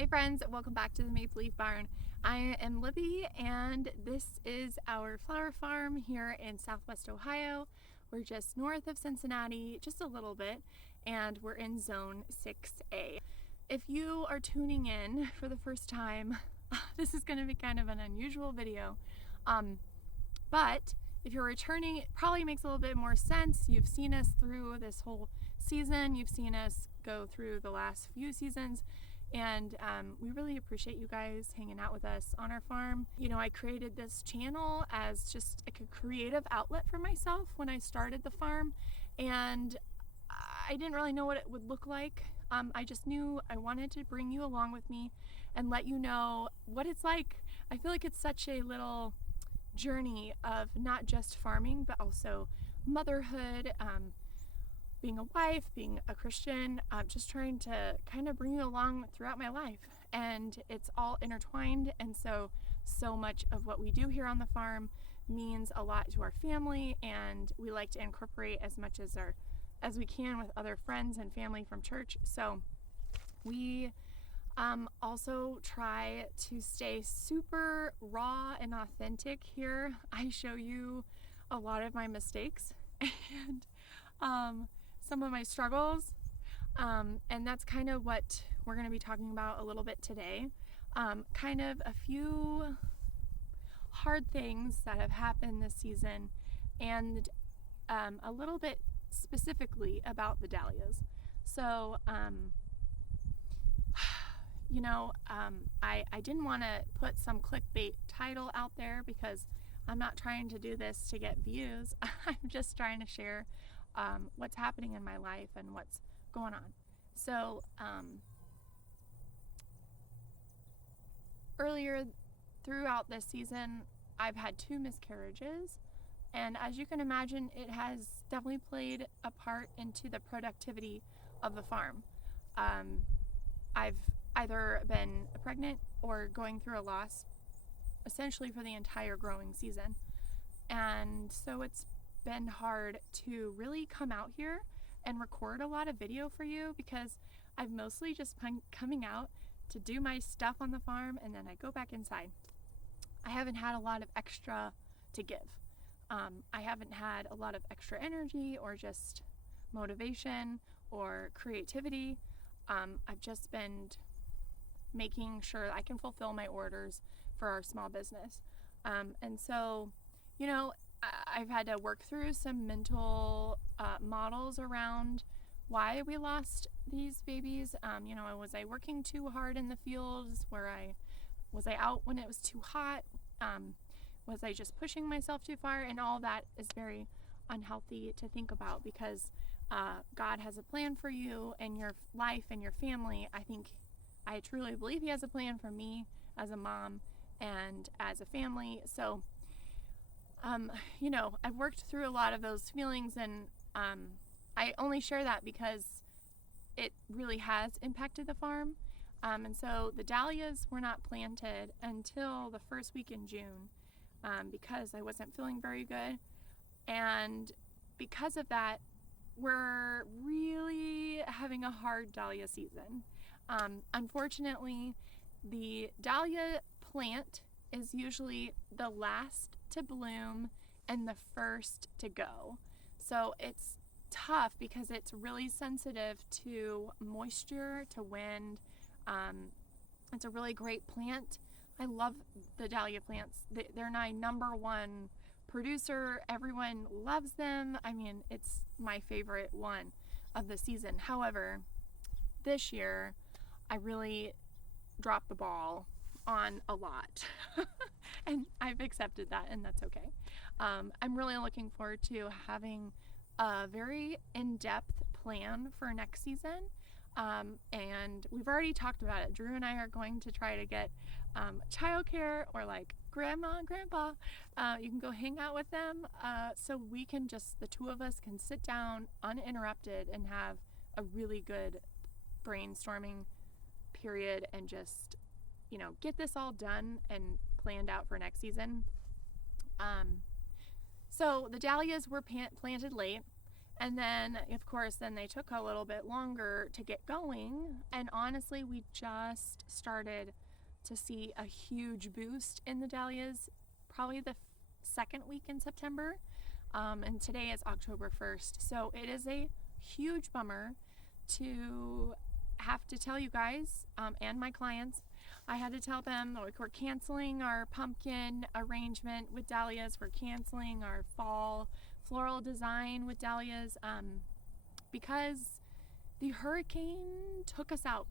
Hey friends, welcome back to the Maple Leaf Barn. I am Libby and this is our flower farm here in Southwest Ohio. We're just north of Cincinnati, just a little bit, and we're in zone 6A. If you are tuning in for the first time, this is going to be kind of an unusual video. But if you're returning, it probably makes a little bit more sense. You've seen us through this whole season. You've seen us go through the last few seasons. And we really appreciate you guys hanging out with us on our farm. You know, I created this channel as just like a creative outlet for myself when I started the farm. And I didn't really know what it would look like. I just knew I wanted to bring you along with me and let you know what it's like. I feel like it's such a little journey of not just farming, but also motherhood, being a wife, being a Christian, just trying to kind of bring you along throughout my life. And it's all intertwined. And so much of what we do here on the farm means a lot to our family. And we like to incorporate as much as we can with other friends and family from church. So we also try to stay super raw and authentic here. I show you a lot of my mistakes and some of my struggles, and that's kind of what we're going to be talking about a little bit today. Kind of a few hard things that have happened this season, and a little bit specifically about the dahlias. So you know, I didn't want to put some clickbait title out there because I'm not trying to do this to get views. I'm just trying to share what's happening in my life and what's going on. So earlier throughout this season, I've had 2 miscarriages, and as you can imagine, it has definitely played a part into the productivity of the farm. I've either been pregnant or going through a loss essentially for the entire growing season, and so it's been hard to really come out here and record a lot of video for you because I've mostly just been coming out to do my stuff on the farm and then I go back inside. I haven't had a lot of extra to give. I haven't had a lot of extra energy or just motivation or creativity. I've just been making sure I can fulfill my orders for our small business. And so, you know, I've had to work through some mental models around why we lost these babies. You know, was I working too hard in the fields? Was I out when it was too hot? Was I just pushing myself too far? And all that is very unhealthy to think about because God has a plan for you and your life and your family. I truly believe He has a plan for me as a mom and as a family. So you know, I've worked through a lot of those feelings, and I only share that because it really has impacted the farm. And so the dahlias were not planted until the first week in June because I wasn't feeling very good. And because of that, we're really having a hard dahlia season. Unfortunately, the dahlia plant is usually the last to bloom and the first to go. So it's tough because it's really sensitive to moisture, to wind. It's a really great plant. I love the dahlia plants. They're my #1 producer. Everyone loves them. I mean, it's my favorite one of the season. However, this year I really dropped the ball on a lot and I've accepted that, and that's okay. I'm really looking forward to having a very in-depth plan for next season, and we've already talked about it. Drew and I are going to try to get childcare, or like grandma and grandpa, you can go hang out with them, so we can just, the 2 of us can sit down uninterrupted and have a really good brainstorming period and just, you know, get this all done and planned out for next season. So the dahlias were planted late, And then, of course, then they took a little bit longer to get going. And honestly, we just started to see a huge boost in the dahlias, probably the second week in September. And today is October 1st. So it is a huge bummer to have to tell you guys and my clients. I had to tell them, like, we're canceling our pumpkin arrangement with dahlias. We're canceling our fall floral design with dahlias because the hurricane took us out.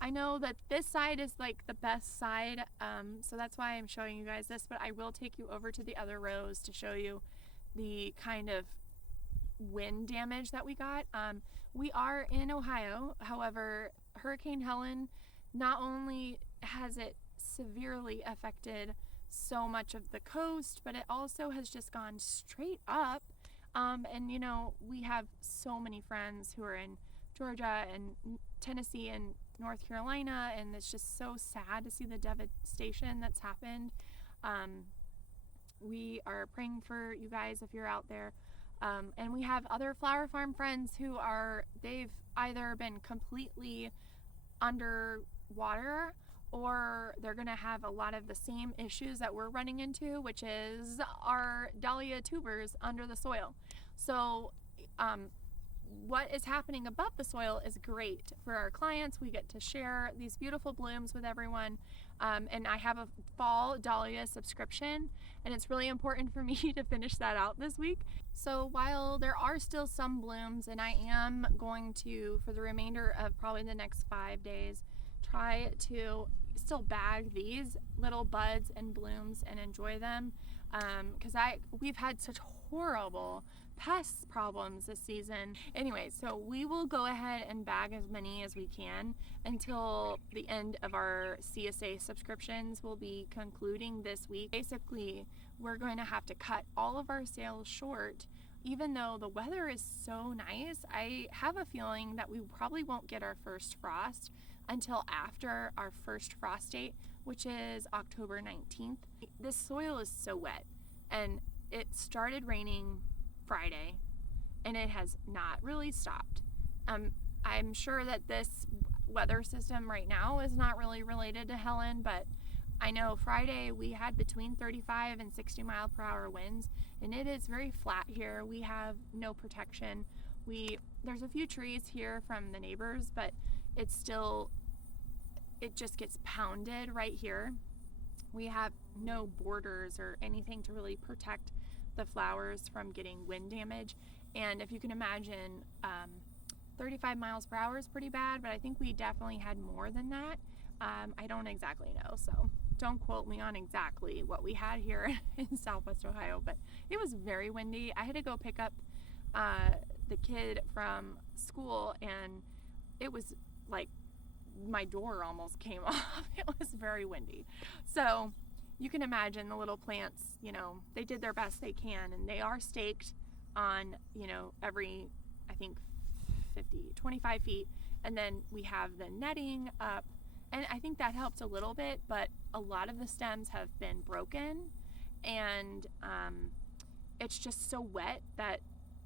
I know that this side is like the best side, so that's why I'm showing you guys this, but I will take you over to the other rows to show you the kind of wind damage that we got. We are in Ohio, however, Hurricane Helen, not only has it severely affected so much of the coast, but it also has just gone straight up. And you know, we have so many friends who are in Georgia and Tennessee and North Carolina, and it's just so sad to see the devastation that's happened. We are praying for you guys if you're out there. And we have other flower farm friends who they've either been completely underwater, or they're gonna have a lot of the same issues that we're running into, which is our dahlia tubers under the soil. So what is happening above the soil is great for our clients. We get to share these beautiful blooms with everyone. And I have a fall dahlia subscription, and it's really important for me to finish that out this week. So while there are still some blooms, and I am going to, for the remainder of probably the next 5 days, try to still bag these little buds and blooms and enjoy them, because we've had such horrible pest problems this season. Anyway, so we will go ahead and bag as many as we can until the end of our CSA subscriptions. Will be concluding this week. Basically, we're going to have to cut all of our sales short. Even though the weather is so nice, I have a feeling that we probably won't get our first frost until after our first frost date, which is October 19th. This soil is so wet, and it started raining Friday, and it has not really stopped. I'm sure that this weather system right now is not really related to Helen, but I know Friday we had between 35 and 60 mile per hour winds, and it is very flat here. We have no protection. There's a few trees here from the neighbors, but it just gets pounded right here. We have no borders or anything to really protect the flowers from getting wind damage. And if you can imagine, 35 miles per hour is pretty bad, but I think we definitely had more than that. I don't exactly know, so don't quote me on exactly what we had here in Southwest Ohio, but it was very windy. I had to go pick up the kid from school, and it was like my door almost came off. It was very windy. So you can imagine the little plants, you know, they did their best they can, and they are staked on, you know, every, I think 25 feet. And then we have the netting up, and I think that helped a little bit, but a lot of the stems have been broken, and it's just so wet that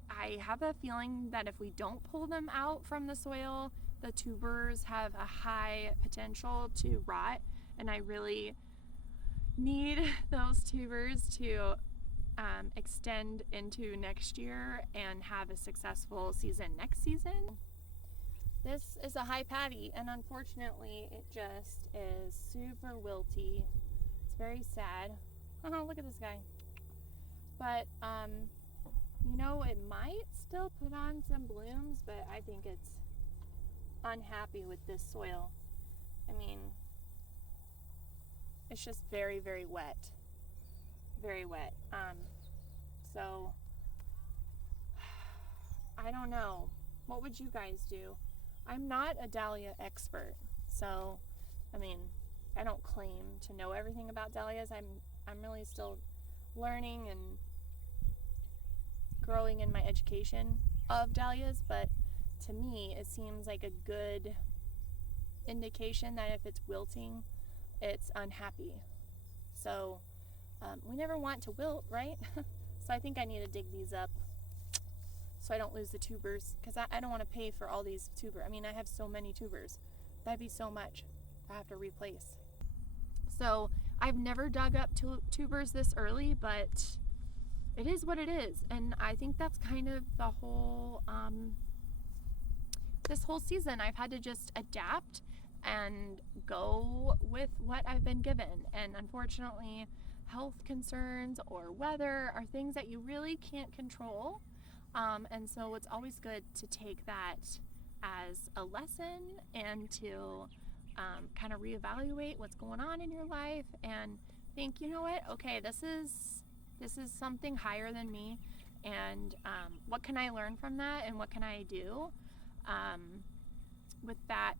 I have a feeling that if we don't pull them out from the soil, the tubers have a high potential to rot, and I really need those tubers to extend into next year and have a successful season next season. This is a high patty, and unfortunately it just is super wilty. It's very sad. Oh, look at this guy. But you know, it might still put on some blooms, but I think it's unhappy with this soil. I mean, it's just very, very wet. Very wet. So I don't know. What would you guys do? I'm not a dahlia expert, so I mean, I don't claim to know everything about dahlias. I'm really still learning and growing in my education of dahlias, but to me it seems like a good indication that if it's wilting, it's unhappy. So we never want to wilt, right? So I think I need to dig these up. so I don't lose the tubers, because I don't want to pay for all these tubers. I mean, I have so many tubers. That'd be so much I have to replace. So I've never dug up tubers this early, but it is what it is. And I think that's kind of the whole, this whole season, I've had to just adapt and go with what I've been given. And unfortunately, health concerns or weather are things that you really can't control. And so it's always good to take that as a lesson and to kind of reevaluate what's going on in your life and think, you know what, okay, this is something higher than me, and what can I learn from that, and what can I do with that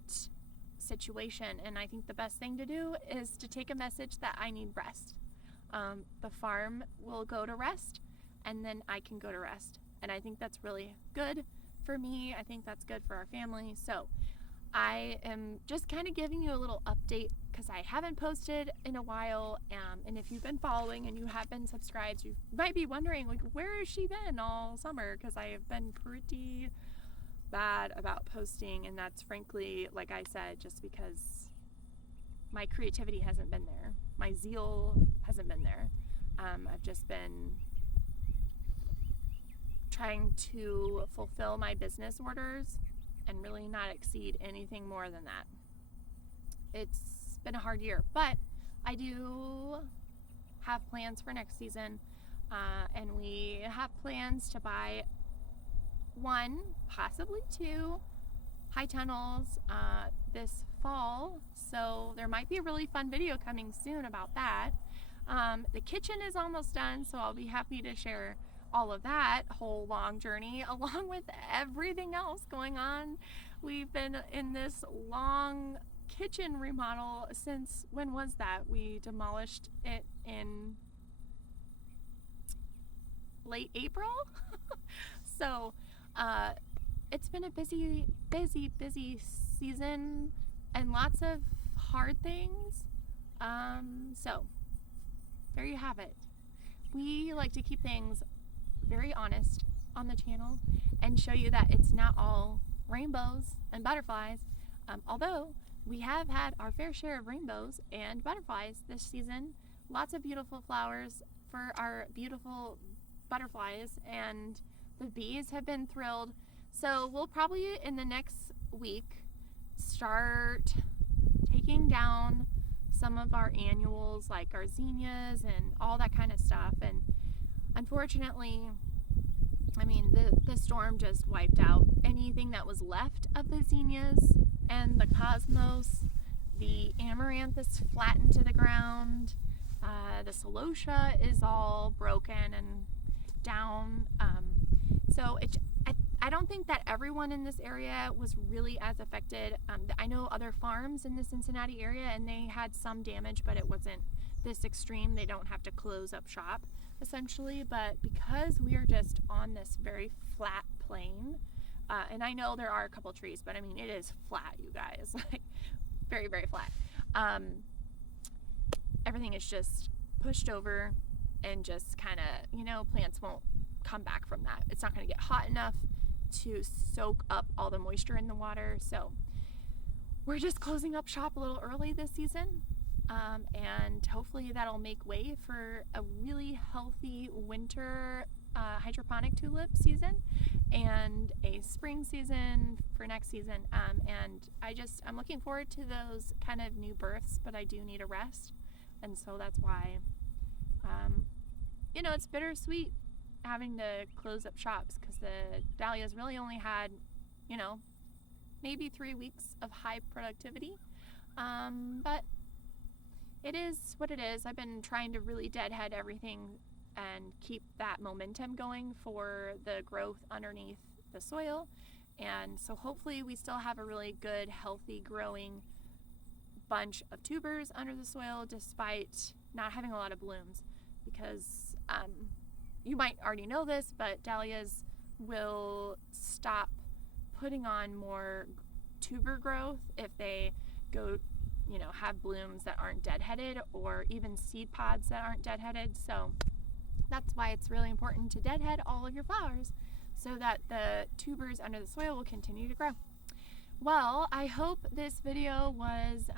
situation. And I think the best thing to do is to take a message that I need rest. The farm will go to rest, and then I can go to rest. And I think that's really good for me. I think that's good for our family. So I am just kind of giving you a little update because I haven't posted in a while. And if you've been following and you have been subscribed, you might be wondering, like, where has she been all summer? Because I have been pretty bad about posting. And that's frankly, like I said, just because my creativity hasn't been there. My zeal hasn't been there. I've just been trying to fulfill my business orders and really not exceed anything more than that. It's been a hard year, but I do have plans for next season, and we have plans to buy 1, possibly 2 high tunnels this fall, so there might be a really fun video coming soon about that. The kitchen is almost done, so I'll be happy to share all of that whole long journey along with everything else going on. We've been in this long kitchen remodel since, when was that? We demolished it in late April. So it's been a busy season and lots of hard things. So there you have it. We like to keep things very honest on the channel and show you that it's not all rainbows and butterflies, although we have had our fair share of rainbows and butterflies this season. Lots of beautiful flowers for our beautiful butterflies, and the bees have been thrilled. So we'll probably in the next week start taking down some of our annuals, like our zinnias and all that kind of stuff. And unfortunately, I mean, the storm just wiped out anything that was left of the zinnias and the cosmos. The amaranth is flattened to the ground. The celosia is all broken and down. So I don't think that everyone in this area was really as affected. I know other farms in the Cincinnati area, and they had some damage, but it wasn't this extreme. They don't have to close up shop, essentially. But because we are just on this very flat plain, and I know there are a couple trees, but I mean, it is flat, you guys, like very, very flat. Everything is just pushed over and just kind of, plants won't come back from that. It's not going to get hot enough to soak up all the moisture in the water. So we're just closing up shop a little early this season, and hopefully that'll make way for a really healthy winter hydroponic tulip season and a spring season for next season. And I'm looking forward to those kind of new births, but I do need a rest. And so that's why, it's bittersweet having to close up shops, because the dahlias really only had, maybe 3 weeks of high productivity. But it is what it is. I've been trying to really deadhead everything and keep that momentum going for the growth underneath the soil. And so hopefully we still have a really good, healthy, growing bunch of tubers under the soil despite not having a lot of blooms, because you might already know this, but dahlias will stop putting on more tuber growth if they go, have blooms that aren't deadheaded, or even seed pods that aren't deadheaded. So that's why it's really important to deadhead all of your flowers so that the tubers under the soil will continue to grow. Well, I hope this video was,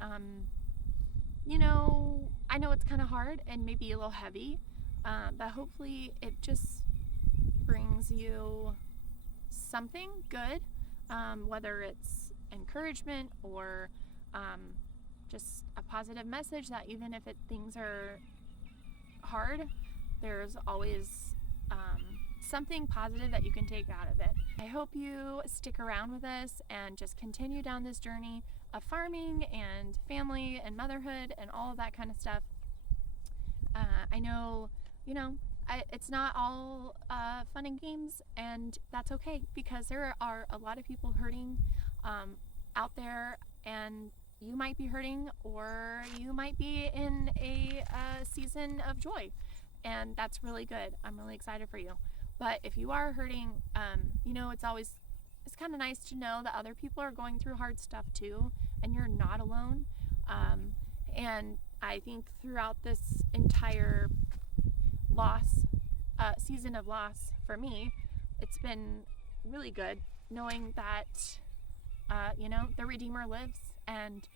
you know, I know it's kind of hard and maybe a little heavy, but hopefully it just brings you something good, whether it's encouragement or just a positive message that even if things are hard, there's always something positive that you can take out of it. I hope you stick around with us and just continue down this journey of farming and family and motherhood and all of that kind of stuff. I know, you know, it's not all fun and games, and that's okay, because there are a lot of people hurting out there, and you might be hurting, or you might be in a season of joy, and that's really good. I'm really excited for you. But if you are hurting, you know, it's kind of nice to know that other people are going through hard stuff too, and you're not alone. And I think throughout this entire season of loss for me, it's been really good knowing that, you know, the Redeemer lives, and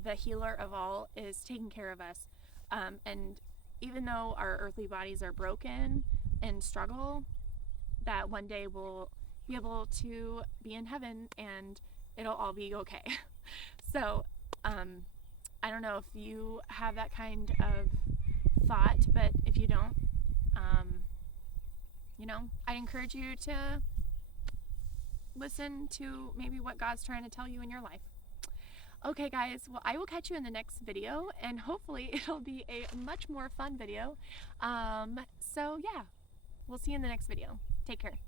the healer of all is taking care of us. And even though our earthly bodies are broken and struggle, that one day we'll be able to be in heaven and it'll all be okay. So I don't know if you have that kind of thought, but if you don't, you know, I encourage you to listen to maybe what God's trying to tell you in your life. Okay guys, well, I will catch you in the next video, and hopefully it'll be a much more fun video. So yeah, we'll see you in the next video. Take care.